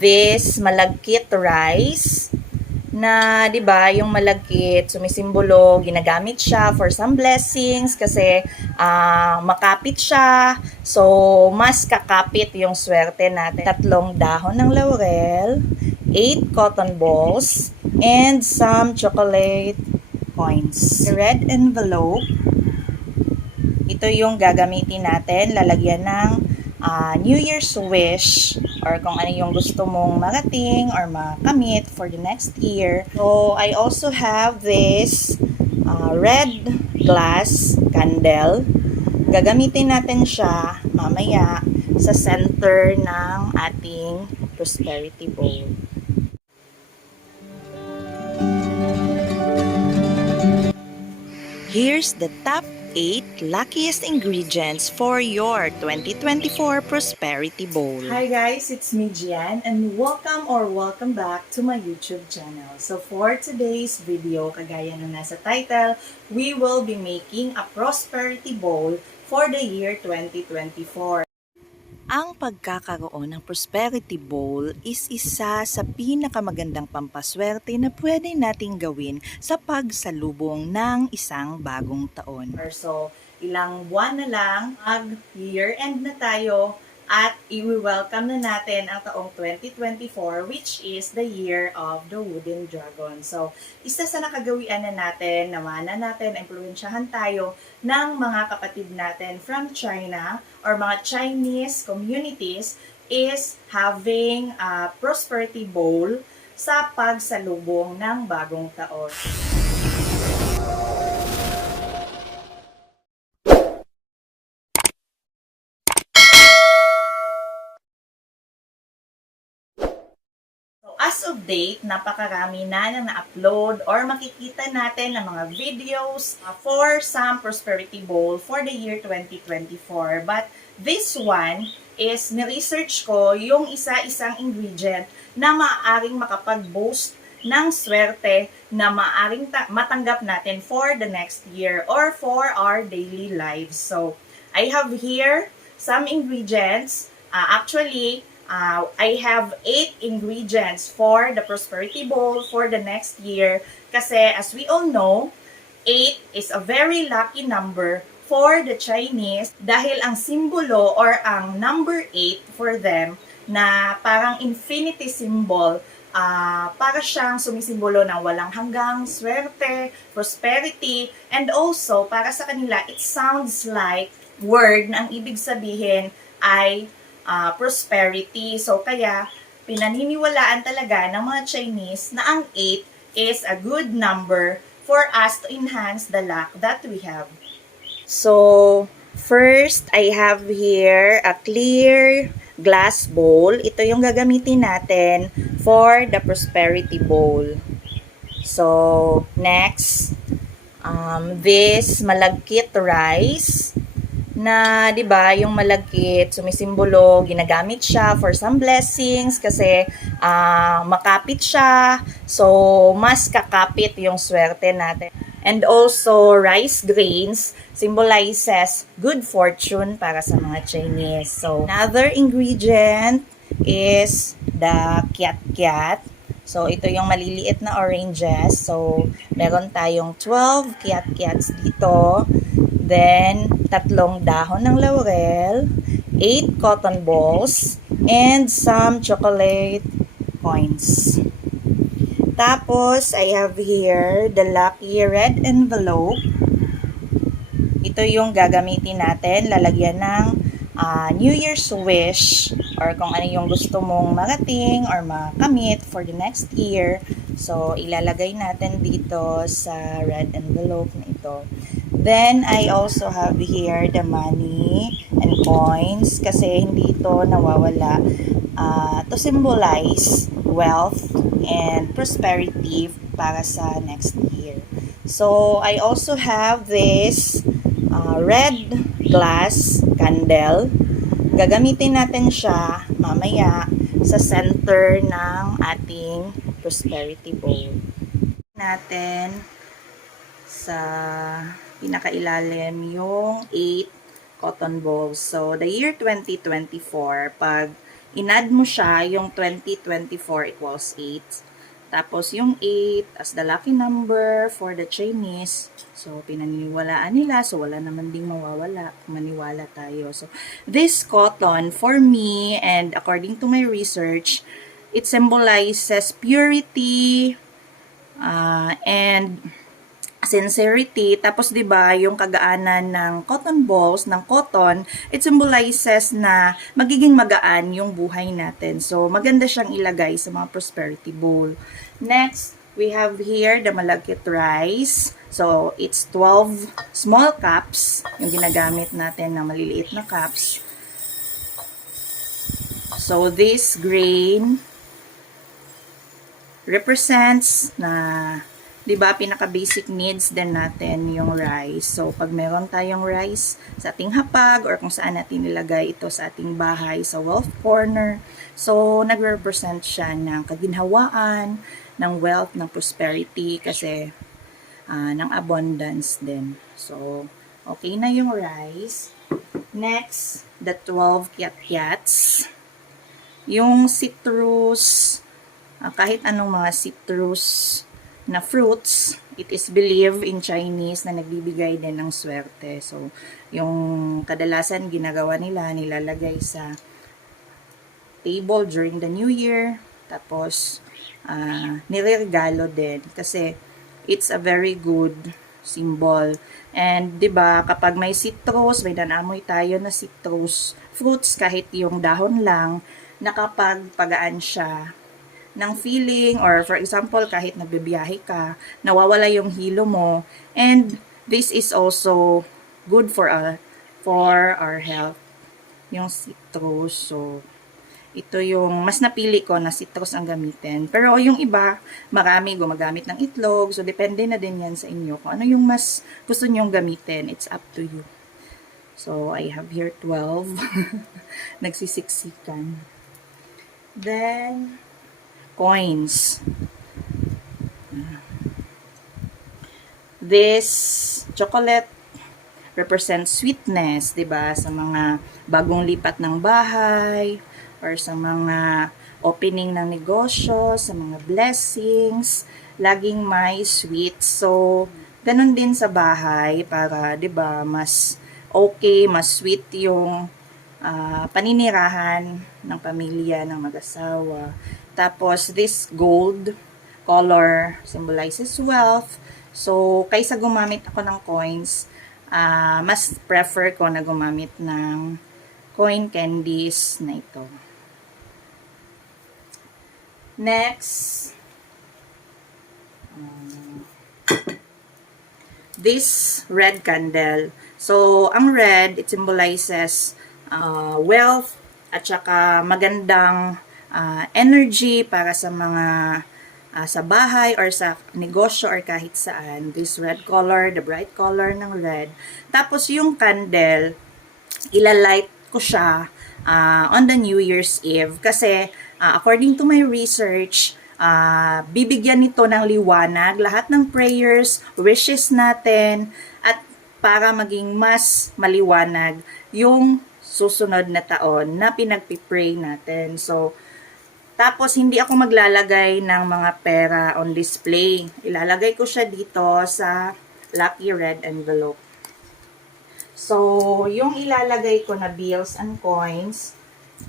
this malagkit rice na 'di ba, yung malagkit sumisimbolo, ginagamit siya for some blessings kasi makapit siya. So, mas kakapit yung swerte natin. 3 dahon ng laurel, 8 cotton balls, and some chocolate coins. Red envelope. Ito yung gagamitin natin, lalagyan ng New Year's wish or kung ano yung gusto mong marating or makamit for the next year. So, I also have this red glass candle. Gagamitin natin siya mamaya sa center ng ating prosperity bowl. Here's the top 8 luckiest ingredients for your 2024 Prosperity Bowl. Hi guys, it's me Gian and welcome back to my YouTube channel. So for today's video, kagaya ng nasa title, we will be making a Prosperity Bowl for the year 2024. Ang pagkakaroon ng Prosperity Bowl is isa sa pinakamagandang pampaswerte na pwede nating gawin sa pagsalubong ng isang bagong taon. So, ilang buwan na lang, mag-year end na tayo at i-welcome na natin ang taong 2024 which is the year of the Wooden Dragon. So, isa sa nakagawian na natin, namana natin, impluwensyahan tayo ng mga kapatid natin from China or mga Chinese communities is having a prosperity bowl sa pagsalubong ng bagong taon. As of date, napakarami na na-upload or makikita natin ng mga videos for some prosperity bowl for the year 2024. But this one is ni-research ko yung isa-isang ingredient na maaaring makapag-boost ng swerte na maaaring matanggap natin for the next year or for our daily lives. So, I have here some ingredients. I have 8 ingredients for the prosperity bowl for the next year kasi as we all know, 8 is a very lucky number for the Chinese dahil ang simbolo or ang number 8 for them na parang infinity symbol, para siyang sumisimbolo ng walang hanggang swerte, prosperity, and also para sa kanila it sounds like word na ang ibig sabihin ay prosperity. So, kaya, pinaniniwalaan talaga ng mga Chinese na ang 8 is a good number for us to enhance the luck that we have. So, first, I have here a clear glass bowl. Ito yung gagamitin natin for the prosperity bowl. So, next, this malagkit rice na 'di ba, yung malagkit sumisimbolo, ginagamit siya for some blessings kasi makapit siya. So, mas kakapit yung swerte natin. And also, rice grains symbolizes good fortune para sa mga Chinese. So, another ingredient is the kiat-kiat. So, ito yung maliliit na oranges. So, meron tayong 12 kiat-kiats dito. Then, 3 dahon ng laurel, 8 cotton balls, and some chocolate coins. Tapos, I have here the lucky red envelope. Ito yung gagamitin natin, lalagyan ng New Year's wish or kung ano yung gusto mong marating or makamit for the next year. So, ilalagay natin dito sa red envelope na ito. Then, I also have here the money and coins kasi hindi ito nawawala to symbolize wealth and prosperity para sa next year. So, I also have this red glass candle. Gagamitin natin siya mamaya sa center ng ating prosperity bowl. Natin sa pinakailalim yung 8 cotton balls. So, the year 2024, pag inad mo siya, yung 2024 equals 8. Tapos yung 8 as the lucky number for the Chinese. So, pinaniniwalaan nila. So, wala naman ding mawawala. Maniwala tayo. So, this cotton, for me, and according to my research, it symbolizes purity, and sincerity. Tapos 'di ba, yung kagaanan ng cotton balls, ng cotton, it symbolizes na magiging magaan yung buhay natin. So maganda siyang ilagay sa mga prosperity bowl. Next, we have here the malagkit rice. So it's 12 small cups yung ginagamit natin na maliliit na cups. So this grain represents na 'di ba, pinaka-basic needs din natin yung rice. So, pag meron tayong rice sa ating hapag or kung saan natin nilagay ito sa ating bahay, sa wealth corner, so, nag-represent siya ng kaginhawaan, ng wealth, ng prosperity, kasi ng abundance din. So, okay na yung rice. Next, the 12 kiat-kiats. Yung citrus, kahit anong mga citrus na fruits, it is believed in Chinese na nagbibigay din ng swerte. So, yung kadalasan ginagawa nila, nilalagay sa table during the New Year. Tapos, niregalo din. Kasi, it's a very good symbol. And, di ba kapag may citrus, may nanamoy tayo na citrus fruits, kahit yung dahon lang, nakapagpagaan siya ng feeling, or for example, kahit nagbibiyahe ka, nawawala yung hilo mo, and this is also good for our health, yung citrus. So, ito yung mas napili ko na citrus ang gamitin. Pero yung iba, marami gumagamit ng itlog, so depende na din yan sa inyo kung ano yung mas gusto nyong gamitin. It's up to you. So, I have here 12. Nagsisiksikan. Then, coins. This chocolate represents sweetness, 'di ba? Sa mga bagong lipat ng bahay or sa mga opening ng negosyo, sa mga blessings, laging may sweet. So, ganun din sa bahay para, 'di ba, mas okay, mas sweet yung paninirahan ng pamilya, ng mag-asawa. Tapos, this gold color symbolizes wealth. So, kaysa gumamit ako ng coins, mas prefer ko na gumamit ng coin candies na ito. Next, this red candle. So, ang red, it symbolizes wealth at saka magandang energy para sa mga sa bahay or sa negosyo or kahit saan. This red color, the bright color ng red. Tapos yung candle, ilalight ko siya on the New Year's Eve kasi according to my research, bibigyan nito ng liwanag lahat ng prayers, wishes natin, at para maging mas maliwanag yung susunod na taon na pinagpipray natin. So, tapos, hindi ako maglalagay ng mga pera on display. Ilalagay ko siya dito sa lucky red envelope. So, yung ilalagay ko na bills and coins,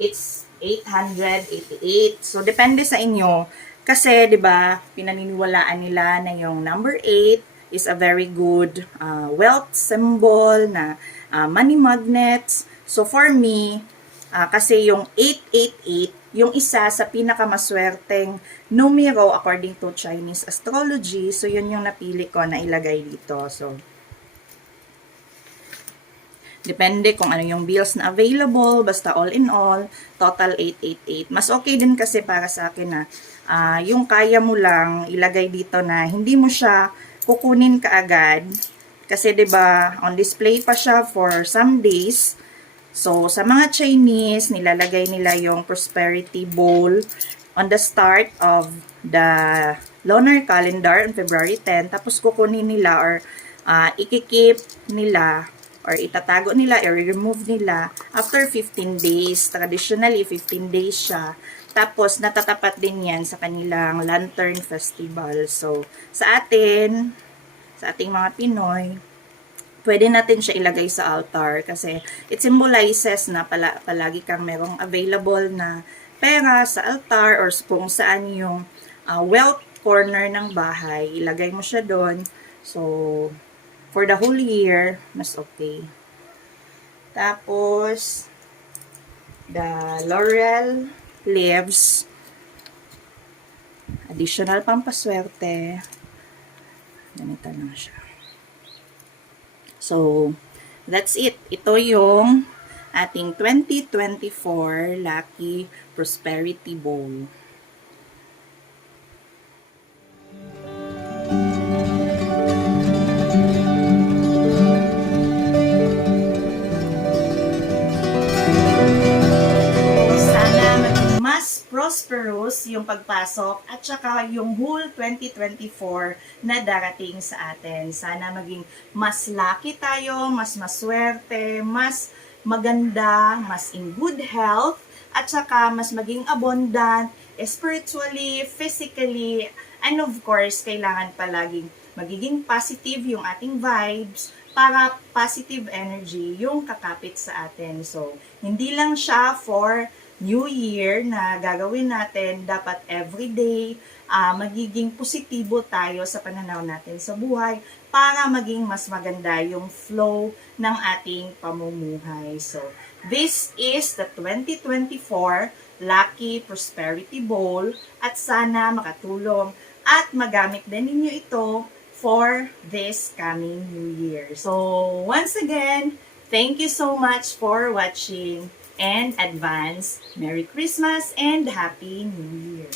it's 888. So, depende sa inyo. Kasi, di ba, pinaniniwalaan nila na yung number 8 is a very good wealth symbol na money magnets. So, for me, kasi yung 888, yung isa sa pinakamaswerteng numero according to Chinese astrology. So, yun yung napili ko na ilagay dito. So, depende kung ano yung bills na available. Basta all in all, total 888. Mas okay din kasi para sa akin na yung kaya mo lang ilagay dito na hindi mo siya kukunin kaagad. Kasi 'di ba on display pa siya for some days. So, sa mga Chinese, nilalagay nila yung prosperity bowl on the start of the lunar calendar on February 10. Tapos kukunin nila or ikikip nila or itatago nila, or remove nila after 15 days. Traditionally, 15 days siya. Tapos, natatapat din yan sa kanilang Lantern Festival. So, sa atin, sa ating mga Pinoy, pwede natin siya ilagay sa altar kasi it symbolizes na palagi kang merong available na pera sa altar or kung saan yung wealth corner ng bahay, ilagay mo siya doon. So, for the whole year, mas okay. Tapos, the laurel leaves, additional pampaswerte. Ganito lang siya. So, that's it. Ito yung ating 2024 Lucky Prosperity Bowl. Prosperous yung pagpasok at saka yung whole 2024 na darating sa atin. Sana maging mas lucky tayo, mas maswerte, mas maganda, mas in good health, at saka mas maging abundant, spiritually, physically, and of course, kailangan palaging magiging positive yung ating vibes para positive energy yung kakapit sa atin. So, hindi lang siya for New Year na gagawin natin, dapat everyday, magiging positibo tayo sa pananaw natin sa buhay para maging mas maganda yung flow ng ating pamumuhay. So, this is the 2024 Lucky Prosperity Bowl at sana makatulong at magamit din ninyo ito for this coming New Year. So, once again, thank you so much for watching. And advance Merry Christmas and Happy New Year!